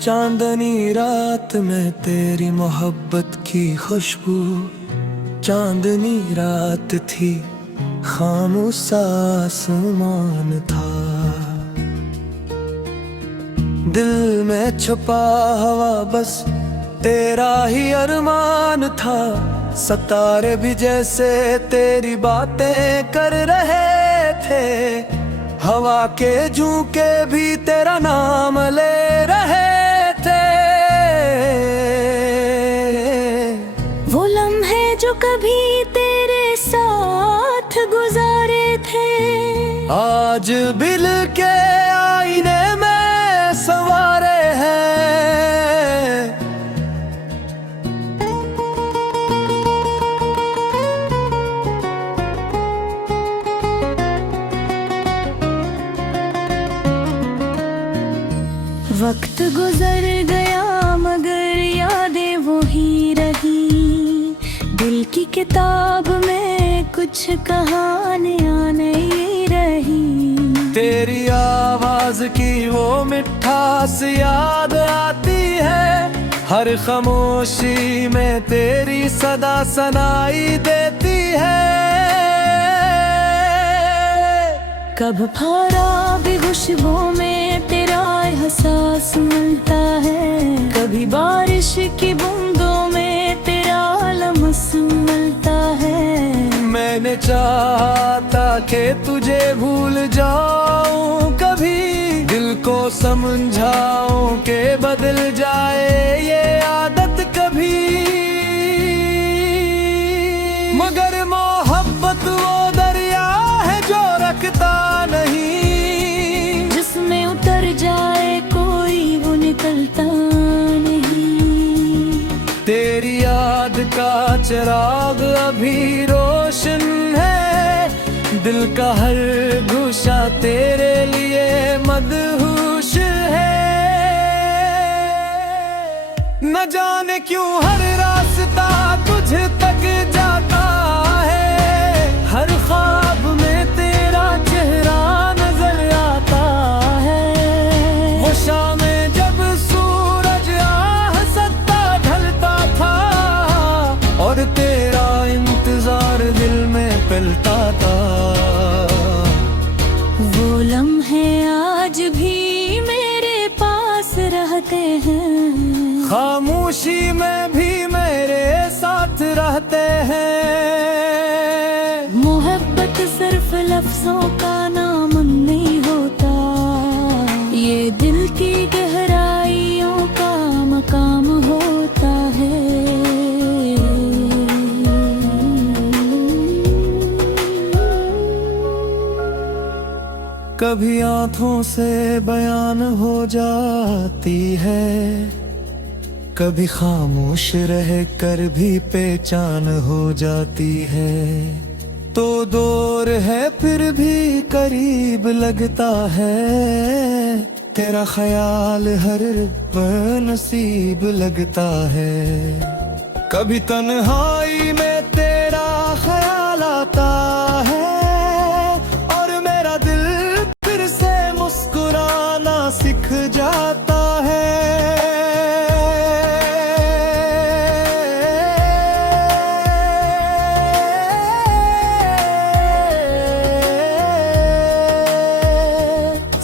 चांदनी रात में तेरी मोहब्बत की खुशबू। चांदनी रात थी, खामोश आसमान था, दिल में छुपा हुआ बस तेरा ही अरमान था। सितारे भी जैसे तेरी बातें कर रहे थे, हवा के झोंके भी तेरा नाम ले रहे थे। वो लम्हे जो कभी तेरे साथ गुजारे थे, आज बिल के आईने में संवारे हैं। वक्त गुजर गया मगर यादें वो ही रही। दिल की किताब में कुछ कहानियां नहीं रही। तेरी आवाज की वो मिठास याद आती है, हर खामोशी में तेरी सदा सुनाई देती है। कब फारा भी खुशबू में तेरा एहसास मिलता है, कभी बारिश की बूंदों में तेरा लम्स मिलता है। मैंने चाहता कि तुझे भूल जाऊं कभी, दिल को समझाऊं कि बदल जाए ये आदत कभी। मगर मोहब्बत वो दरिया है जो रखता नहीं, जिसमें उतर जाए कोई वो निकलता नहीं। तेरी याद का चिराग अभी रोशन है, दिल का हर गुशा तेरे लिए मदहोश है। न जाने क्यों हर रास्ता तुझ तक जाता है, हर ख्वाब में तेरा चेहरा नजर आता है। वो शामें जब सूरज हंसता ढलता था, और तेरा इंतजार दिल में पलता था। वो लम्हे आज भी मेरे पास रहते हैं, खामोशी में भी मेरे साथ रहते हैं। मोहब्बत सिर्फ लफ्जों का नाम नहीं होता, ये दिल की गहराइयों का मकाम होता है। कभी आँखों से बयान हो जाती है, कभी खामोश रह कर भी पहचान हो जाती है। तो दूर है फिर भी करीब लगता है, तेरा ख्याल हर नसीब लगता है। कभी तन्हाई में तेरा ख्याल आता है, और मेरा दिल फिर से मुस्कुराना सीख जाता है।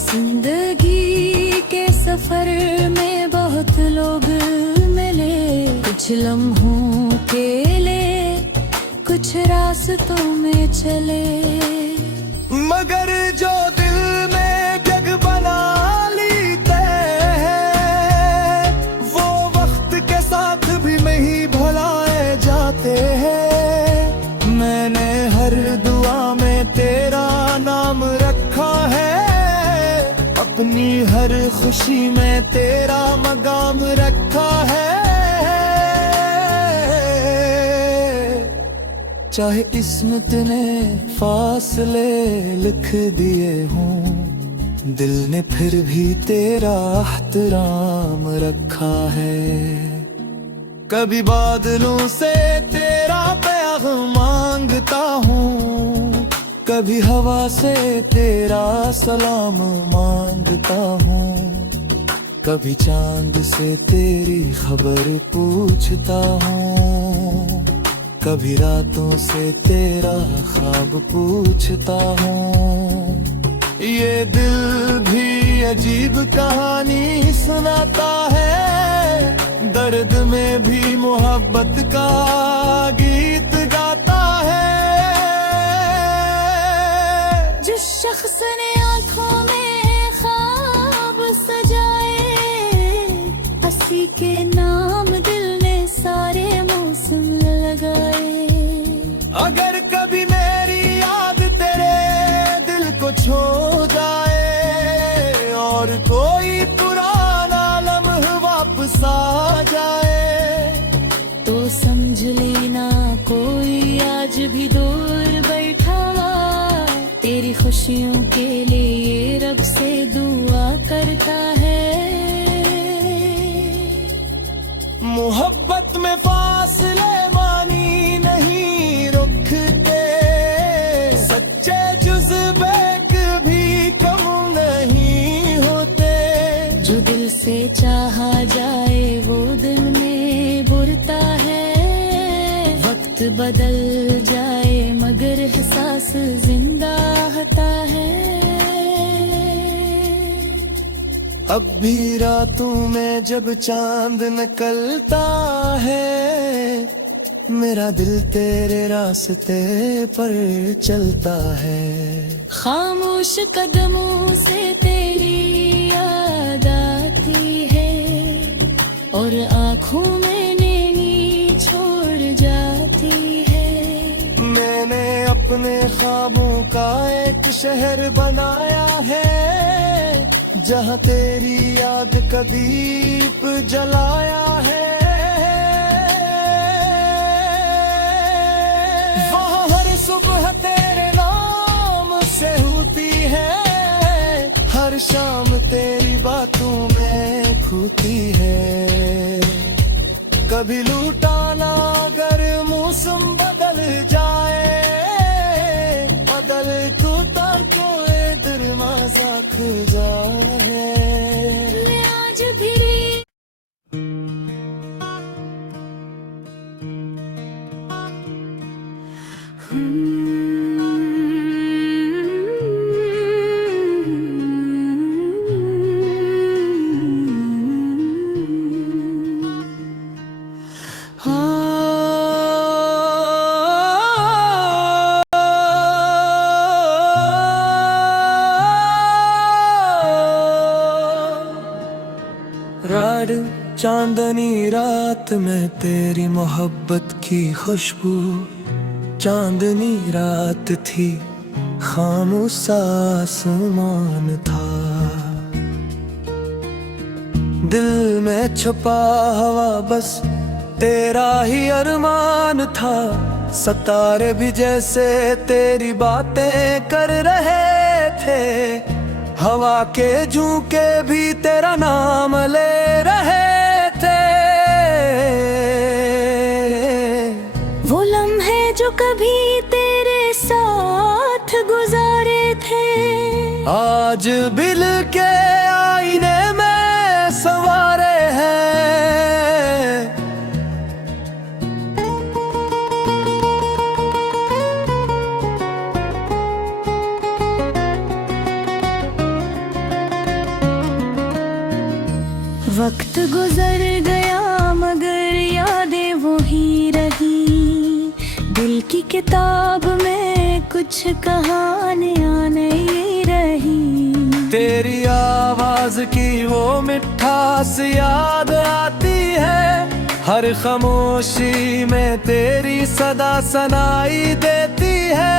जिंदगी के सफर में बहुत लोग मिले, कुछ लम्हों के लिए कुछ रास्तों में चले। मगर जो दिल में जग बना लेते हैं, वो वक्त के साथ भी नहीं भुलाए जाते हैं। मैंने हर दुआ में तेरा नाम रखा है, अपनी हर खुशी में तेरा मकाम रखा है। चाहे किस्मत ने फासले लिख दिए हों, दिल ने फिर भी तेरा एहतराम रखा है। कभी बादलों से तेरा पैगाम मांगता हूँ, कभी हवा से तेरा सलाम मांगता हूँ, कभी चांद से तेरी खबर पूछता हूँ, कभी रातों से तेरा ख्वाब पूछता हूँ। ये दिल भी अजीब कहानी सुनाता है, दर्द में भी मोहब्बत का गीत गाता है। जिस शख्स ने आंखों में ख्वाब सजाए, हंसी के नाम दिल ने सारे मौसम लगाए। अगर कभी मेरी याद तेरे दिल को छू जाए और कोई पुराना लम्हा वापस आ जाए, तो समझ लेना कोई आज भी दूर बैठा, तेरी खुशियों के लिए रब से दुआ करता है। मोहब्बत में फासले मानी नहीं रुकते, सच्चे जुज़्बे कभी कम नहीं होते। जो दिल से चाहा जाए वो दिल में बुरता है, वक्त बदल जाए मगर एहसास जिंदा रहता है। अब भी रातों में जब चांद निकलता है, मेरा दिल तेरे रास्ते पर चलता है। खामोश कदमों से तेरी याद आती है और आँखों में नैनी छोड़ जाती है। मैंने अपने ख्वाबों का एक शहर बनाया है, जहाँ तेरी याद का दीप जलाया है। वहाँ हर सुबह तेरे नाम से होती है, हर शाम तेरी बातों में खोती है। कभी लूटाना अगर मौसम बदल जाए, बदल को ताको दरवाजा खुल जाए। मैं आज भी रात चांदनी रात में तेरी मोहब्बत की खुशबू, चांदनी रात थी खामोश आसमान था। दिल में छुपा हवा बस तेरा ही अरमान था। सितारे भी जैसे तेरी बातें कर रहे थे, हवा के झोंके भी तेरा नाम ले रहे थे। वो लम्हे जो कभी तेरे साथ गुजारे थे, आज बिल के आईने में संवारे हैं। वक्त गुजर गया मगर यादें वो ही रही, दिल की किताब में कुछ कहानियां नहीं रही। तेरी आवाज की वो मिठास याद आती है, हर खामोशी में तेरी सदा सुनाई देती है।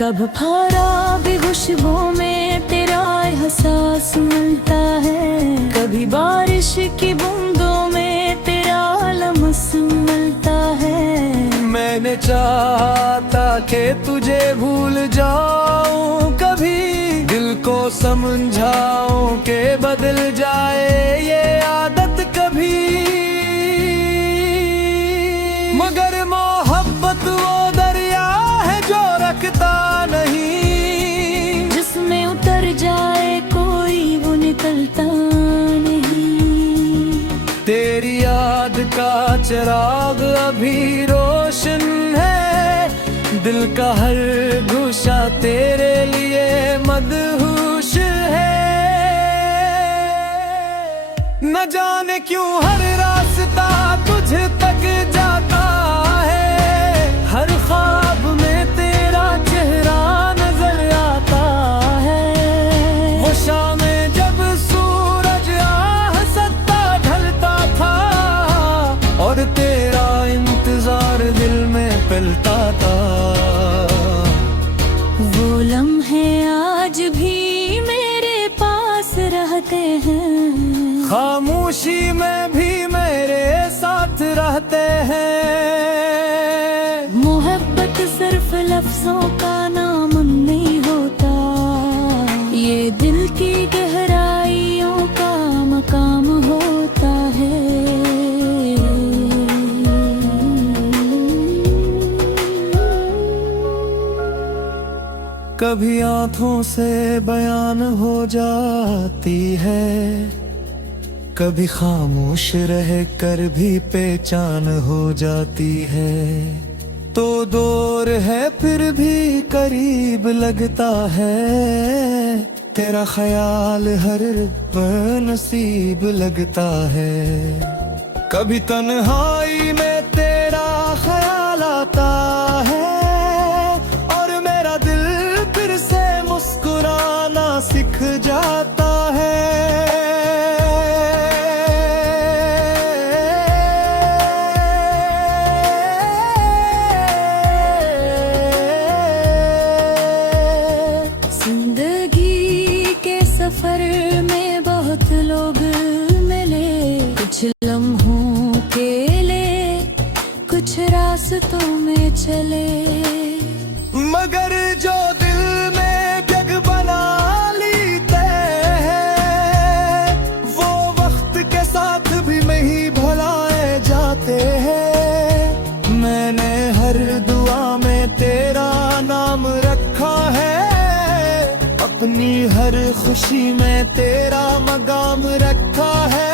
कब फारा भी खुशबू में तेरा एहसास मिलता है, कभी बारिश की बूंदों में तेरा लम्स मिलता है। मैंने चाहता कि तुझे भूल जाऊं, कभी दिल को समझाऊं कि बदल जाए ये आदत कभी। मगर मोहब्बत वो दरिया है जो रखता नहीं, जिसमें उतर जाए को चिराग अभी रोशन है, दिल का हर गुशा तेरे लिए मदहोश है। न जाने क्यों हर रास्ता तुझ तक जाता है, हर ख्वाब में तेरा चेहरा नजर आता है। वो शामें जब सूरज आहस्ता ढलता था और तेरा इंतजार दिल में पलता था। वो लम्हे आज भी मेरे पास रहते हैं, खामोशी में भी मेरे साथ रहते हैं। मोहब्बत सिर्फ लफ्जों का नाम नहीं होता, ये दिल की गहराइयों का मकाम होता है। कभी आंखों से बयान हो जाती है, कभी खामोश रह कर भी पहचान हो जाती है। तो दूर है फिर भी करीब लगता है, तेरा ख्याल हर नसीब लगता है। कभी तन्हाई में तेरा ख्याल आता है और मेरा दिल फिर से मुस्कुराना सीख जाता है। जिंदगी के सफर में बहुत लोग मिले, कुछ लम्हों के लिए कुछ रास्तों में चले, मगर जो दिल में जग बना लेते हैं, वो वक्त के साथ भी नहीं भुलाए जाते हैं। मैंने हर दुआ में तेरा नाम रखा है, अपनी हर खुशी में तेरा मकाम रखा है।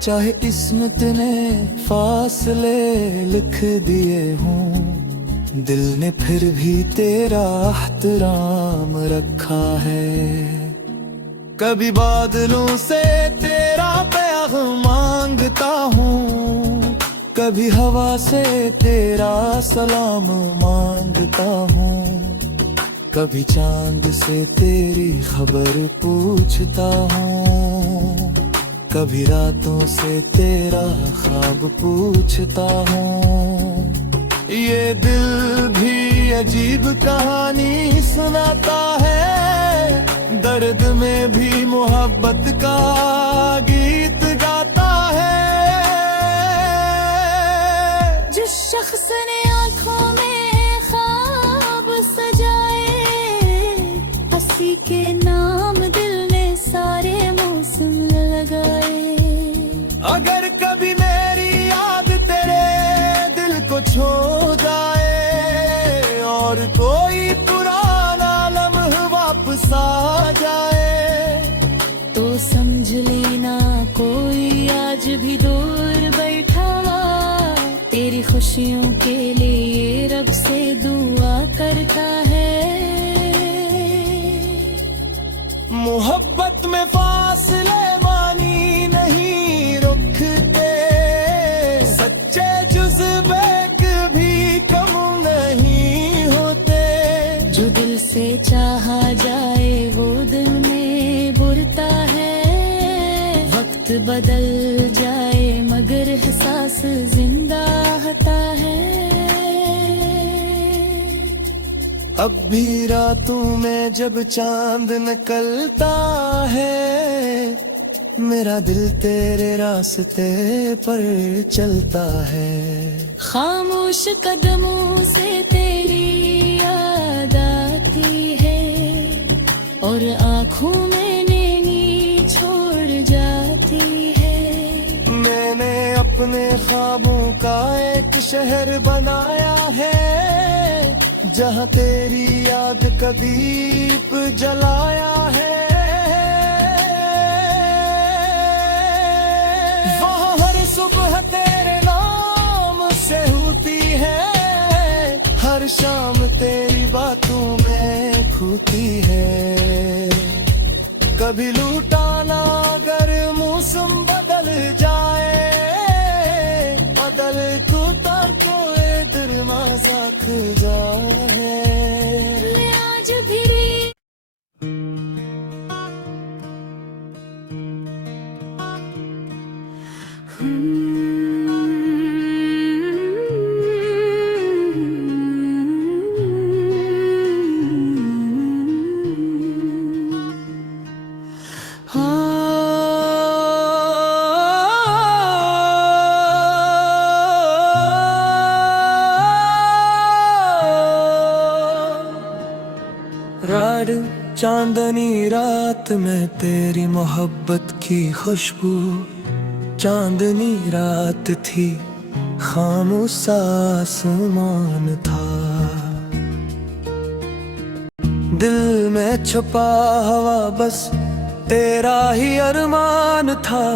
चाहे किस्मत ने फासले लिख दिए हों, दिल ने फिर भी तेरा एहतराम रखा है। कभी बादलों से तेरा पैगाम मांगता हूँ, कभी हवा से तेरा सलाम मांगता हूँ, कभी चांद से तेरी खबर पूछता हूँ, कभी रातों से तेरा ख्वाब पूछता हूँ। ये दिल भी अजीब कहानी सुनाता है, दर्द में भी मोहब्बत का गीत गाता है। जिस शख्स ने आँखों में ख्वाब सजाए, हंसी के नाम दिल ने सारे मौसम लगाए। अगर कभी मेरी याद तेरे दिल को छू जाए और कोई पुराना लम्हा वापस आ जाए, तो समझ लेना कोई आज भी दूर बैठा, तेरी खुशियों के लिए रब से दुआ करता है। मोहब्बत में फासले मानी नहीं रुकते, सच्चे जुज़्बे कभी कम नहीं होते। जो दिल से चाहा जाए वो दिल में बुरता है, वक्त बदल जाए मगर एहसास जिंदा रहता है। अब भी रातों में जब चांद निकलता है, मेरा दिल तेरे रास्ते पर चलता है। खामोश कदमों से तेरी याद आती है और आँखों में नैनी छोड़ जाती है। मैंने अपने ख्वाबों का एक शहर बनाया है, जहाँ तेरी याद का दीप जलाया है। सुबह तेरे नाम से होती है, हर शाम तेरी बातों में खोती है। कभी लूटाना अगर मौसम बदल जाए, बदल कुता कोई दरवाजा खुल जाए। मैं आज भी रात चांदनी रात में तेरी मोहब्बत की खुशबू, चांदनी रात थी खामोश आसमान था। दिल में छुपा हवा बस तेरा ही अरमान था।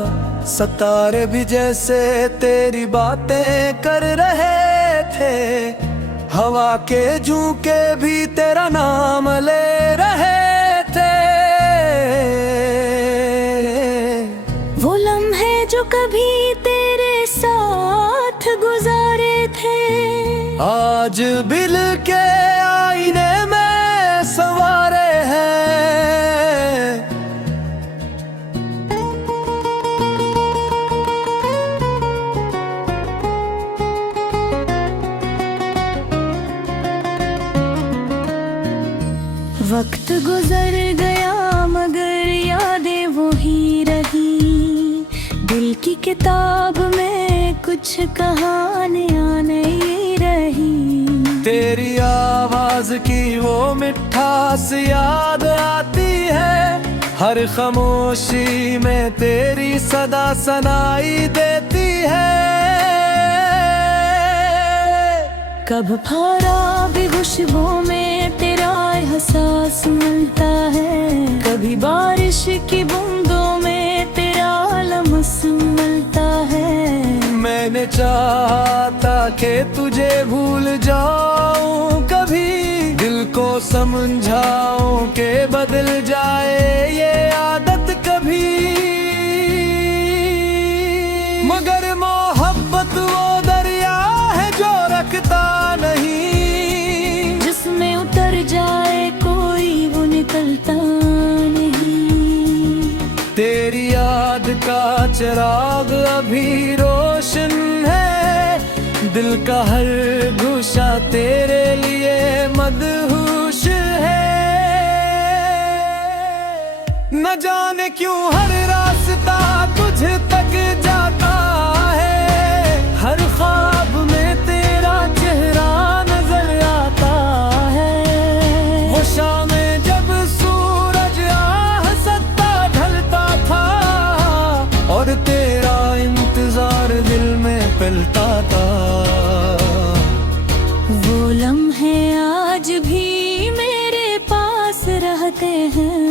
सितारे भी जैसे तेरी बातें कर रहे थे, हवा के झोंके भी तेरा नाम ले रहे थे। वो लम्हे जो कभी तेरे साथ गुजारे थे, आज बिल के आईने में संवारे हैं। वक्त गुजर गया मगर यादें वो ही रही। दिल की किताब में कुछ कहानियां नहीं रही। तेरी आवाज की वो मिठास याद आती है, हर खामोशी में तेरी सदा सुनाई देती है। कब फारा भी खुशबू में तेरा एहसास मिलता है, कभी बारिश की बूंदों में तेरा लम्स मिलता है। मैंने चाहता कि तुझे भूल जाऊं कभी, दिल को समझाऊं कि बदल जाए ये आदत कभी। मगर मोहब्बत वो दरिया है जो रखता नहीं, जिसमें उतर जाए कोई वो निकलता नहीं। तेरी याद का चिराग अभी रोशन है, दिल का हर गुशा तेरे लिए मदहोश है। न जाने क्यों हर रास्ता तुझ तक जाता है, हर ख्वाब में तेरा चेहरा नजर आता है। वो शामें जब सूरज आहस्ता ढलता था, और तेरा इंतजार दिल में पलता था। वो लम्हे आज भी मेरे पास रहते हैं,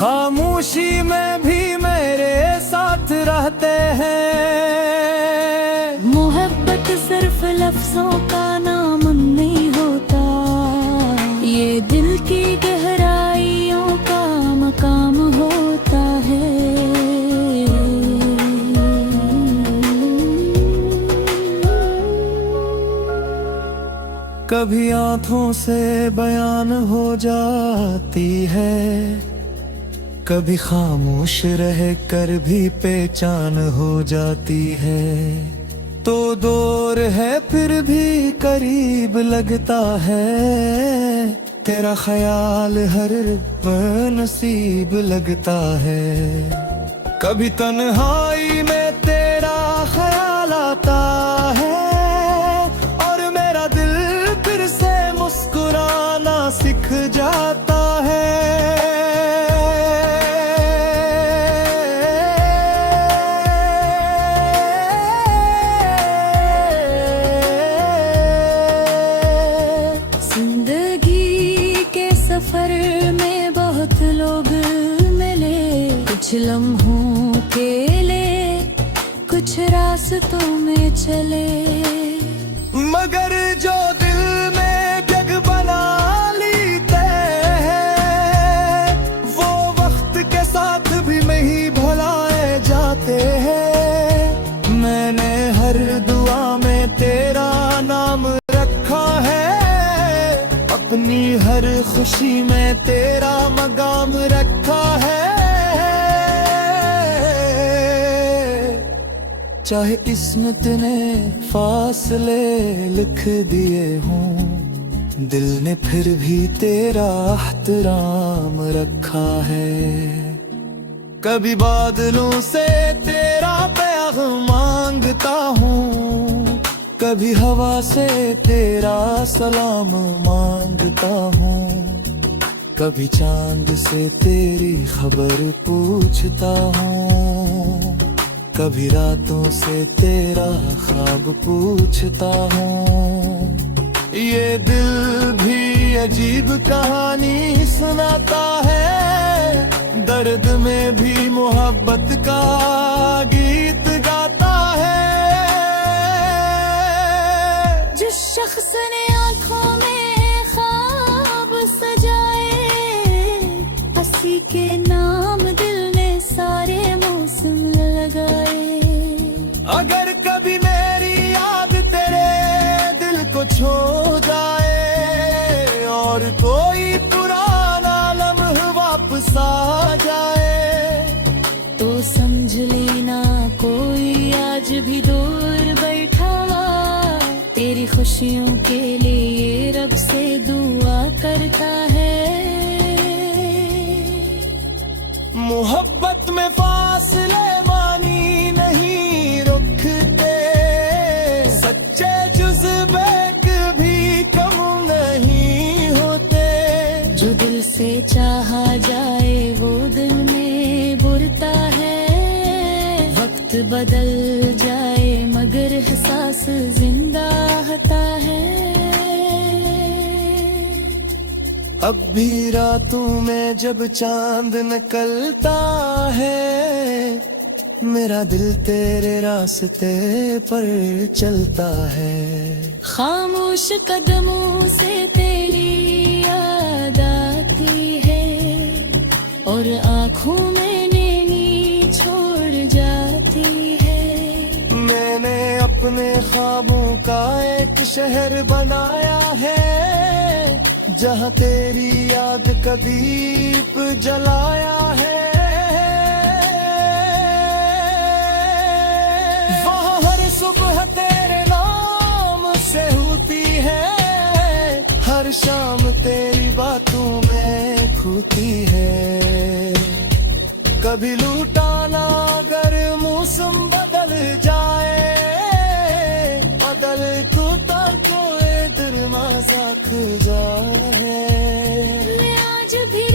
खामोशी में भी मेरे साथ रहते हैं। मोहब्बत सिर्फ लफ्जों का नाम नहीं होता, ये दिल की गहराइयों का मकाम होता है। कभी आंखों से बयान हो जाती है, कभी खामोश रह कर भी पहचान हो जाती है। तो दूर है फिर भी करीब लगता है, तेरा ख्याल हर नसीब लगता है। कभी तन्हाई में तेरा ख्याल आता है, और मेरा दिल फिर से मुस्कुराना सीख जाता है। जिंदगी के सफर में बहुत लोग मिले, कुछ लम्हों के लिए कुछ रास्तों में चले, मगर जो दिल में जग बना लेते हैं वो वक्त के साथ भी नहीं भुलाए जाते हैं। मैंने हर दुआ में तेरा नाम रखा है, अपनी हर खुशी में तेरा मकाम रखा है। चाहे किस्मत ने फासले लिख दिए हों, दिल ने फिर भी तेरा एहतराम रखा है। कभी बादलों से तेरा पैगाम मांगता हूँ, कभी हवा से तेरा सलाम मांगता हूँ, कभी चांद से तेरी खबर पूछता हूँ, कभी रातों से तेरा ख्वाब पूछता हूँ। ये दिल भी अजीब कहानी सुनाता है, दर्द में भी मोहब्बत का गीत गाता है। जिस शख्स ने आँखों में ख्वाब सजाए, हंसी के नाम दिल ने सारे मौसम लगाए। अगर कभी मेरी याद तेरे दिल को छू जाए और कोई पुराना लम्हा वापस आ जाए, तो समझ लेना कोई आज भी दूर बैठा, तेरी खुशियों के लिए रब से दुआ करता है। मोहब्बत में फासले मानी नहीं रुकते, सच्चे जुज़्बे कभी कम नहीं होते। जो दिल से चाहा जाए वो दिल में बुरता है, वक्त बदल जाए मगर एहसास जिंदा रहता है। अब भी रातों में जब चांद निकलता है, मेरा दिल तेरे रास्ते पर चलता है। खामोश कदमों से तेरी याद आती है और आँखों में नैनी छोड़ जाती है। मैंने अपने ख्वाबों का एक शहर बनाया है, जहाँ तेरी याद का दीप जलाया है। वहाँ हर सुबह तेरे नाम से होती है, हर शाम तेरी बातों में खोती है। कभी लूटाना अगर मौसम बदल जाए, बदल कुता को दरवाजा खुल जाए। मैं आज भी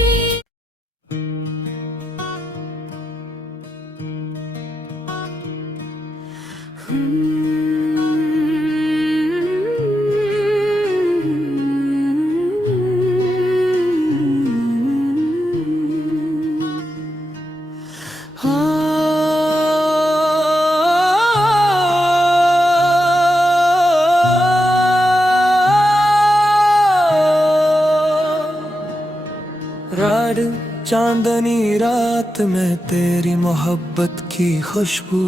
रात चांदनी रात में तेरी मोहब्बत की खुशबू,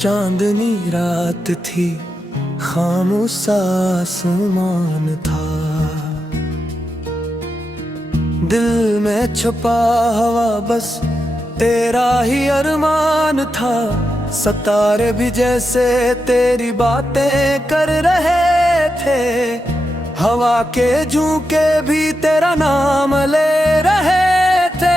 चांदनी रात थी खामोश आसमान था। दिल में छुपा हवा बस तेरा ही अरमान था। सितारे भी जैसे तेरी बातें कर रहे थे, हवा के झोंके भी तेरा नाम ले रहे थे।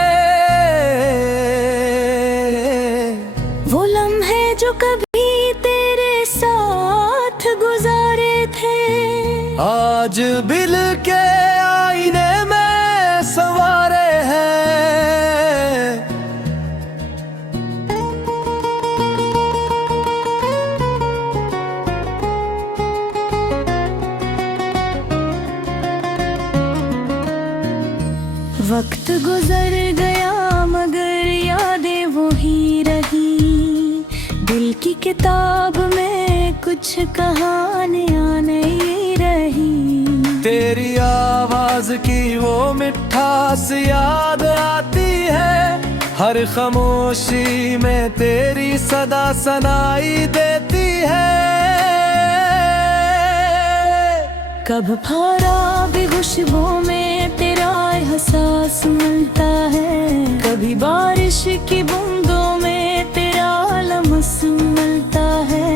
वो लम्हे जो कभी तेरे साथ गुजारे थे, आज बिल के आईने में संवारे हैं। वक्त गुजर गया मगर यादें वो ही रही, दिल की किताब में कुछ कहानियां नहीं रही। तेरी आवाज की वो मिठास याद आती है, हर खामोशी में तेरी सदा सुनाई देती है। कब फारा भी खुशबू में तेरा एहसास मिलता है, कभी बारिश की बूंदों में तेरा लम्स मिलता है।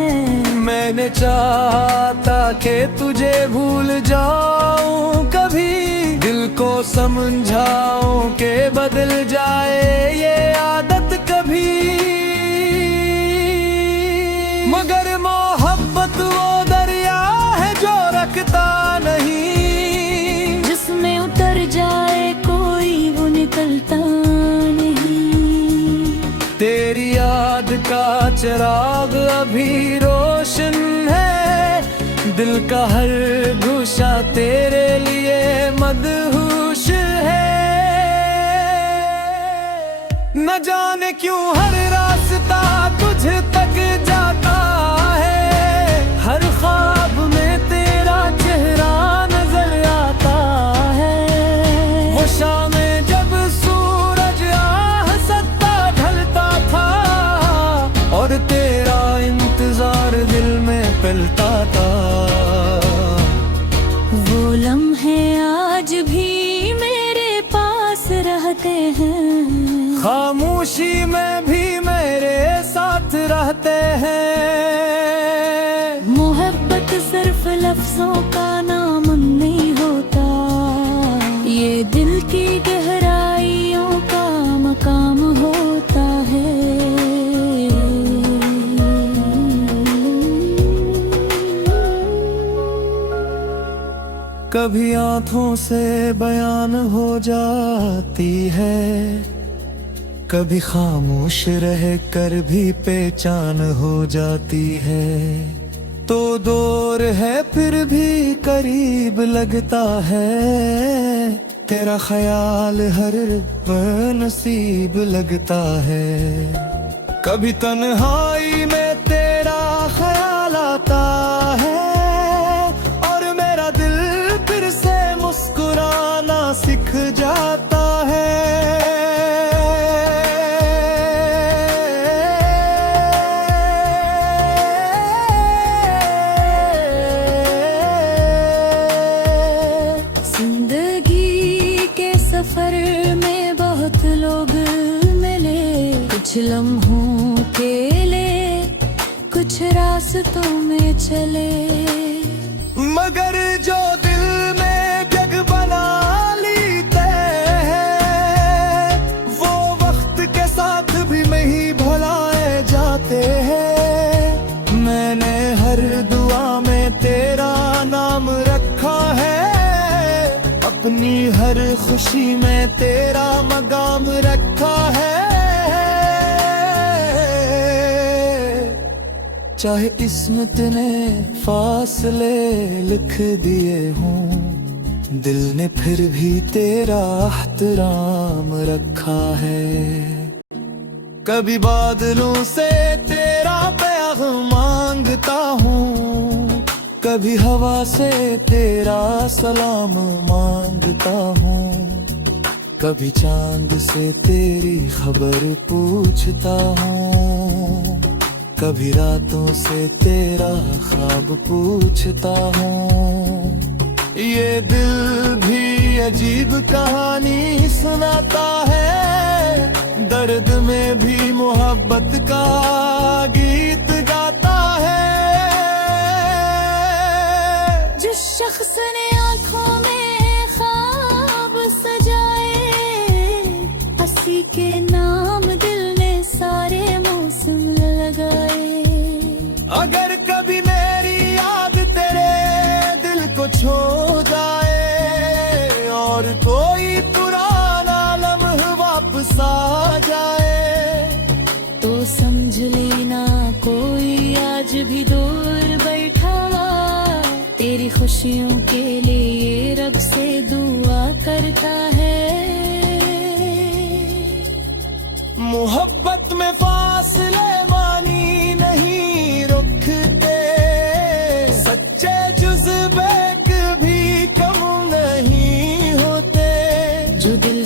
मैंने चाहता कि तुझे भूल जाऊं, कभी दिल को समझाऊं कि बदल जाए ये आदत कभी। मगर मोहब्बत वो दरिया है जो रखता नहीं, जिसमें उतर जाए कोई वो निकलता नहीं। तेरी याद का चिराग अभी रोशन है, दिल का हर गुशा तेरे लिए मदहोश है। न जाने क्यों हर रास्ता तुझ तक जाता है, हर ख्वाब में तेरा चेहरा नजर आता है। वो शामें जब सूरज हंसता ढलता था, और तेरा इंतजार दिल में पलता था। वो लम्हे आज भी मेरे पास रहते हैं, खामोशी में भी मेरे साथ रहते हैं। मोहब्बत सिर्फ लफ्जों का नाम नहीं होता, ये दिल की गहराइयों का मकाम होता है। कभी आंखों से बयान हो जाती है, कभी खामोश रह कर भी पहचान हो जाती है। तो दूर है फिर भी करीब लगता है, तेरा ख्याल हर नसीब लगता है। कभी तन्हाई में तेरा ख्याल आता है, और मेरा दिल फिर से मुस्कुराना सीख जाता है। जिंदगी के सफर में बहुत लोग मिले, कुछ लम्हों के लिए कुछ रास्तों में चले। मगर जो दिल में जग बना लेते हैं, वो वक्त के साथ भी नहीं भुलाए जाते हैं। मैंने हर दुआ में तेरा नाम रखा है, अपनी हर खुशी में तेरा मकाम रखा है। चाहे किस्मत ने फासले लिख दिए हों, दिल ने फिर भी तेरा एहतराम रखा है। कभी बादलों से तेरा पैगाम मांगता हूँ, कभी हवा से तेरा सलाम मांगता हूँ, कभी चांद से तेरी खबर पूछता हूँ, कभी रातों से तेरा ख्वाब पूछता हूँ। ये दिल भी अजीब कहानी सुनाता है, दर्द में भी मोहब्बत का गीत गाता है। जिस शख्स ने आंखों में ख्वाब सजाए, हंसी के नाम दिल ने सारे मौसम लगाए। अगर कभी मेरी याद तेरे दिल को छू जाए, और कोई पुराना लम्हा वापस आ जाए, तो समझ लेना कोई आज भी दूर बैठा, तेरी खुशियों के लिए रब से दुआ करता है। मोहब्बत में फासले मानी नहीं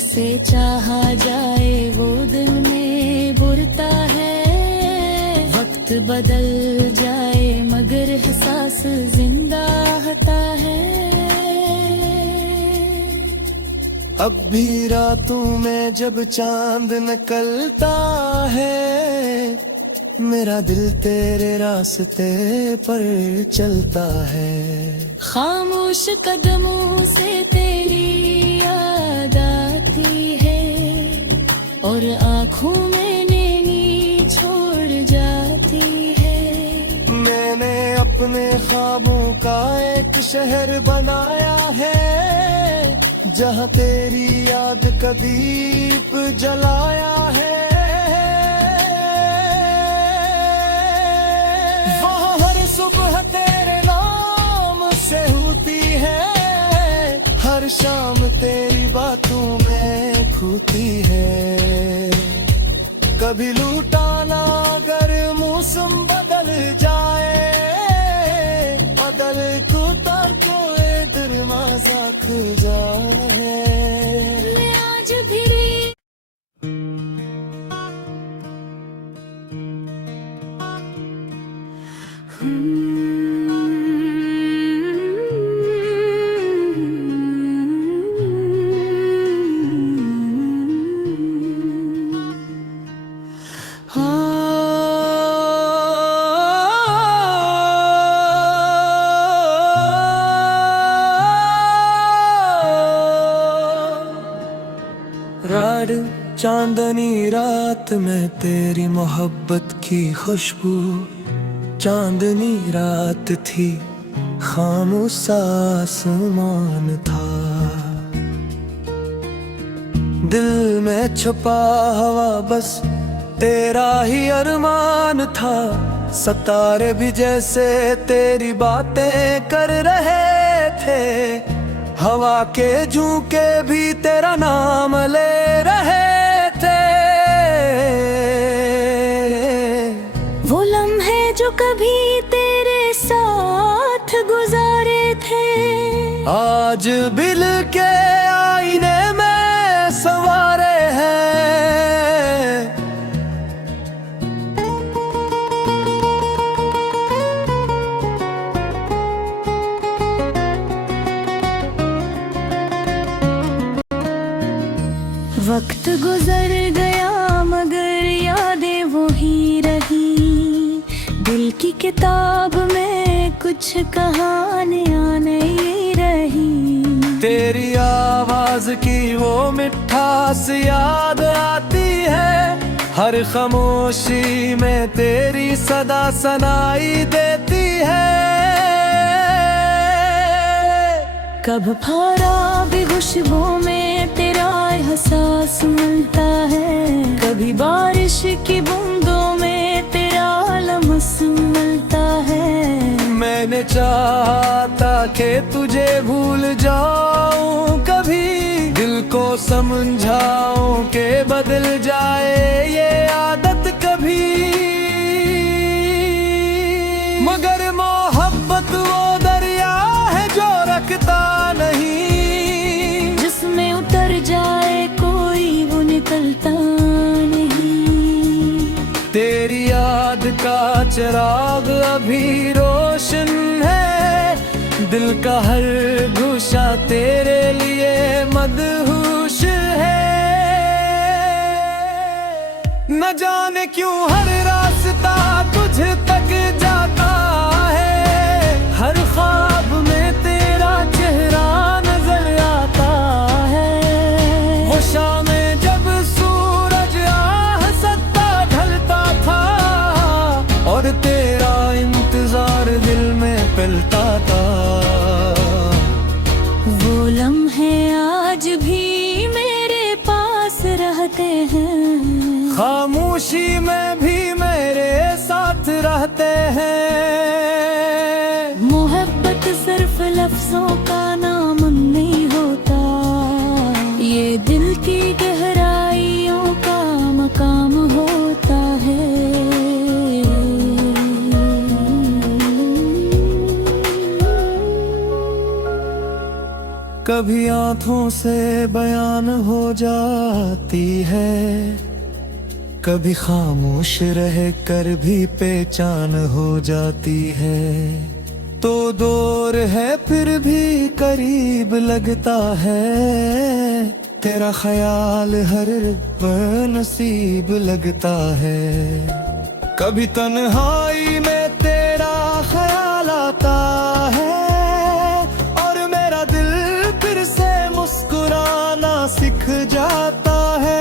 से चाहा जाए वो दिल में बुरता है। वक्त बदल जाए मगर एहसास जिंदा रहता है। अब भी रातों में जब चांद निकलता है, मेरा दिल तेरे रास्ते पर चलता है। खामोश कदमों से तेरी याद आती है और आँखों में नैनी छोड़ जाती है। मैंने अपने ख्वाबों का एक शहर बनाया है, जहाँ तेरी याद का दीप जलाया है। वहाँ हर सुबह तेरे नाम से होती है, हर शाम तेरी बातों में खोती है। कभी लूटाना अगर मौसम बदल जाए, बदल कुता कोई दरवाजा खुल जाए। मैं आज भी रात चांदनी रात में तेरी मोहब्बत की खुशबू, चांदनी रात थी खामोश आसमान था। दिल में छुपा हुआ बस तेरा ही अरमान था। सितारे भी जैसे तेरी बातें कर रहे थे, हवा के झोंके भी तेरा नाम ले रहे थे। वो लम्हे जो कभी तेरे साथ गुजारे थे, आज बिल के आईने में संवारे हैं। वक्त गुजर गया मगर यादें वो ही रही। दिल की किताब में कुछ कहानियां नहीं रही। तेरी आवाज की वो मिठास याद आती है, हर खामोशी में तेरी सदा सुनाई देती है। कब फारा भी खुशबू में तेरा एहसास मिलता है, कभी बारिश की बूंदों में तेरा लम्स मिलता है। मैंने चाहता कि तुझे भूल जाऊं कभी, दिल को समझाऊं कि बदल जाए ये आदत कभी। मगर मोहब्बत वो दरिया है जो रखता नहीं, जिसमें उतर जाए कोई वो निकलता नहीं। तेरी याद का चिराग अभी रोशन है, दिल का हर गुशा तेरे लिए मदहोश है। न जाने क्यों हर रास्ता तुझ तक जाता है, हर ख्वाब में तेरा चेहरा नजर आता है। वो शामें जब सूरज हंसता ढलता था, और तेरा इंतजार दिल में पलता था। वो लम्हे आज भी मेरे पास रहते हैं, खामोशी में भी मेरे साथ रहते हैं। मोहब्बत सिर्फ लफ्जों का नाम नहीं होता, ये दिल की गहराइयों का मकाम होता है। कभी आंखों से बयान हो जाती है, कभी खामोश रह कर भी पहचान हो जाती है। तो दूर है फिर भी करीब लगता है, तेरा ख्याल हर नसीब लगता है। कभी तन्हाई में तेरा ख्याल आता है, और मेरा दिल फिर से मुस्कुराना सीख जाता है।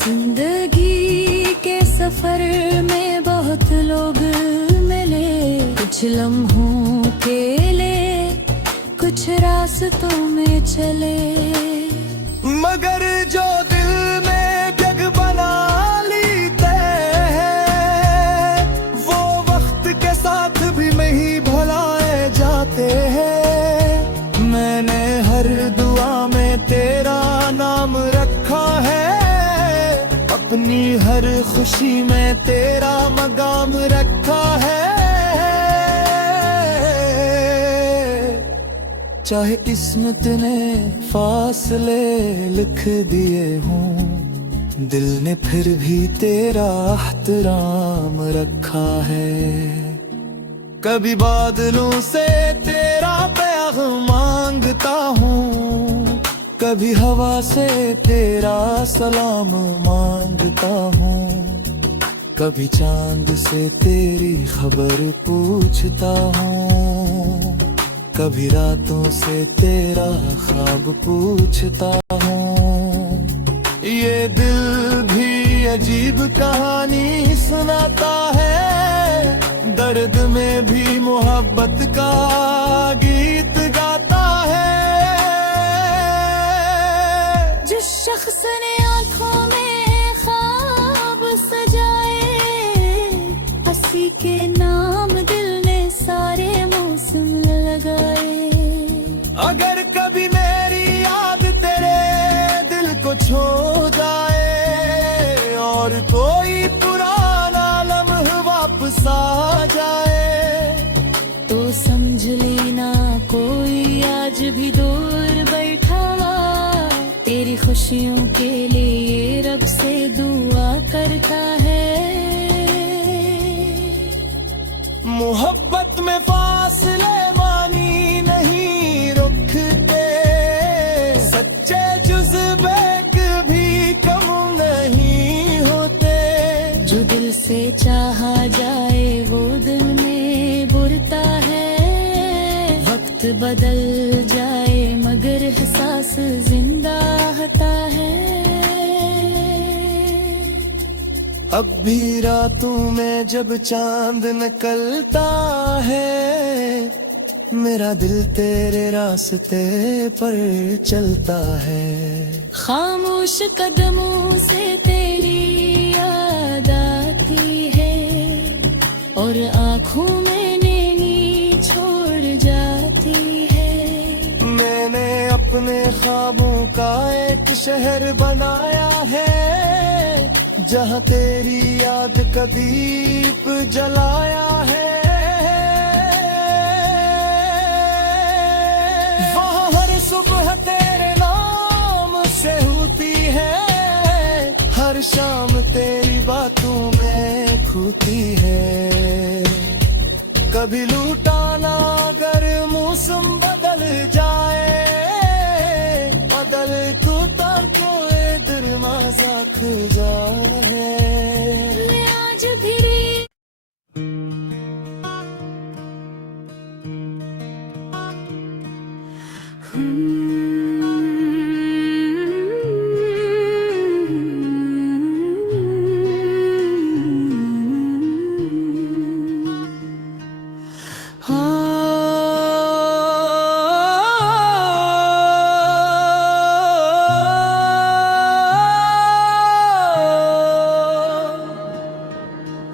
जिंदगी के सफर में बहुत लोग मिले, कुछ लम्हों के लिए कुछ रास्तों में चले, मगर जो दिल में जग बना लेते हैं, वो वक्त के साथ भी नहीं भुलाए जाते हैं। मैंने हर दुआ में तेरा नाम रखा है, अपनी हर खुशी में तेरा मकाम रखा है। चाहे किस्मत ने फासले लिख दिए हों, दिल ने फिर भी तेरा एहतराम रखा है। कभी बादलों से तेरा पैगाम मांगता हूँ, कभी हवा से तेरा सलाम मांगता हूँ, कभी चांद से तेरी खबर पूछता हूँ, कभी रातों से तेरा ख्वाब पूछता हूँ। ये दिल भी अजीब कहानी सुनाता है, दर्द में भी मोहब्बत का गीत गाता है। जिस शख्स ने आंखों में ख्वाब सजाए, हंसी के नाम दिल ने सारे मौसम लगाए। अगर कभी मेरी याद तेरे दिल को छू जाए, और कोई पुराना लम्हा वापस आ जाए, तो समझ लेना कोई आज भी दूर बैठा, तेरी खुशियों के लिए रब से दुआ करता है। मोहब्बत में फासले मानी नहीं रुकते, सच्चे जुज़्बे कभी कम नहीं होते। जो दिल से चाहा जाए वो दिल में बुरता है, वक्त बदल जाए मगर एहसास जिंदा रहता है। अब भी रातों में जब चांद निकलता है, मेरा दिल तेरे रास्ते पर चलता है। खामोश कदमों से तेरी याद आती है, और आँखों में नैनी छोड़ जाती है। मैंने अपने ख्वाबों का एक शहर बनाया है, जहाँ तेरी याद का दीप जलाया है। वहाँ हर सुबह तेरे नाम से होती है, हर शाम तेरी बातों में खोती है। कभी लूटाना अगर मौसम बदल जाए, बदल कुता कोई दरवाजा खुल जाए। मैं आज भी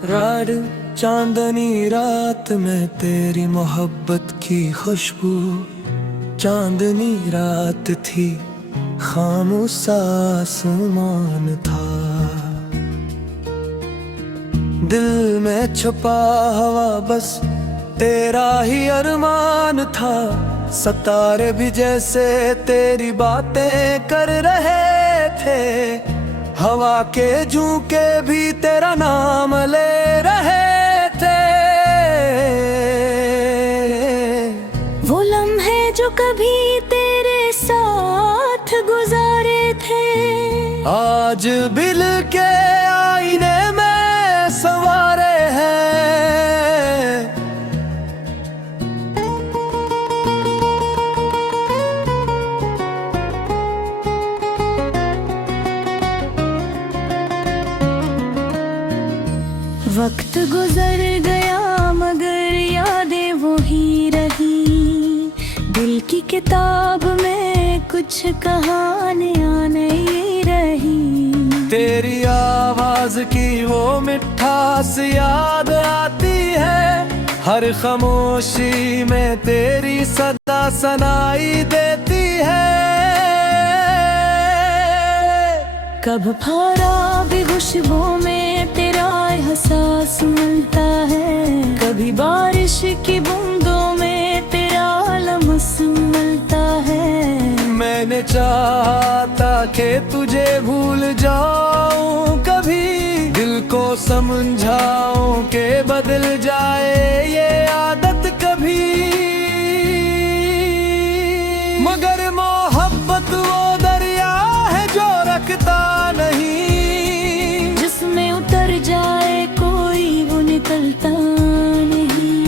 रात चांदनी रात में तेरी मोहब्बत की खुशबू, चांदनी रात थी खामोश आसमान था, दिल में छुपा हुआ बस तेरा ही अरमान था। सितारे भी जैसे तेरी बातें कर रहे थे, हवा के झोंके भी तेरा नाम ले रहे थे। वो लम्हे जो कभी तेरे साथ गुजारे थे, आज बिल के आईने में संवारे हैं। वक्त गुजर गया मगर यादें वो ही रही, दिल की किताब में कुछ कहानियां नहीं रही। तेरी आवाज की वो मिठास याद आती है, हर खामोशी में तेरी सदा सुनाई देती है। कब फारा भी खुशबू में तेरा एहसास मिलता है, कभी बारिश की बूंदों में तेरा लम्स मिलता है। मैंने चाहता कि तुझे भूल जाऊं कभी, दिल को समझाऊं कि बदल जाए ये आदत कभी। मगर मोहब्बत वो दरिया है जो रखता नहीं, जिसमें उतर जाए कोई वो निकलता नहीं।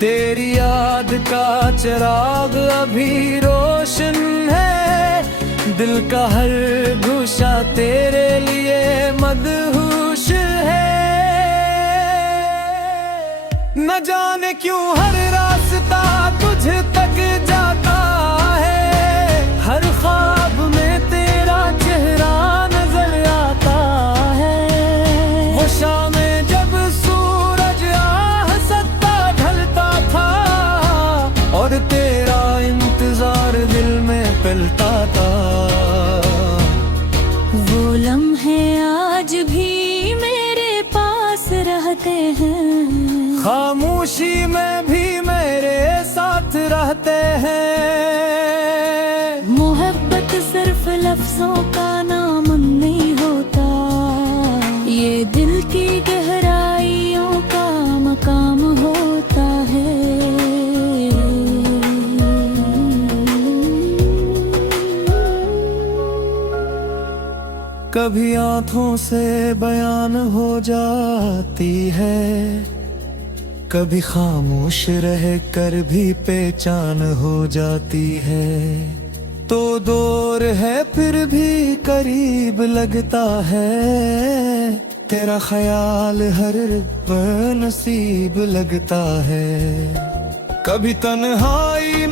तेरी याद का चिराग अभी रोशन है, दिल का हर गुशा तेरे लिए मदहोश है। न जाने क्यों हर रास्ता तुझ तक जाता है, हर ख्वाब में तेरा चेहरा नजर आता है। वो शामें जब सूरज आहस्ता ढलता था, और तेरा इंतजार दिल में पलता था। वो लम्हे आज भी मेरे पास रहते हैं, खामोशी में भी मेरे साथ रहते हैं। मोहब्बत सिर्फ लफ्जों का नाम नहीं होता, ये दिल की गहराइयों का मकाम होता है। कभी आंखों से बयान हो जाती है, कभी खामोश रह कर भी पहचान हो जाती है। तो दूर है फिर भी करीब लगता है, तेरा ख्याल हर नसीब लगता है। कभी तन्हाई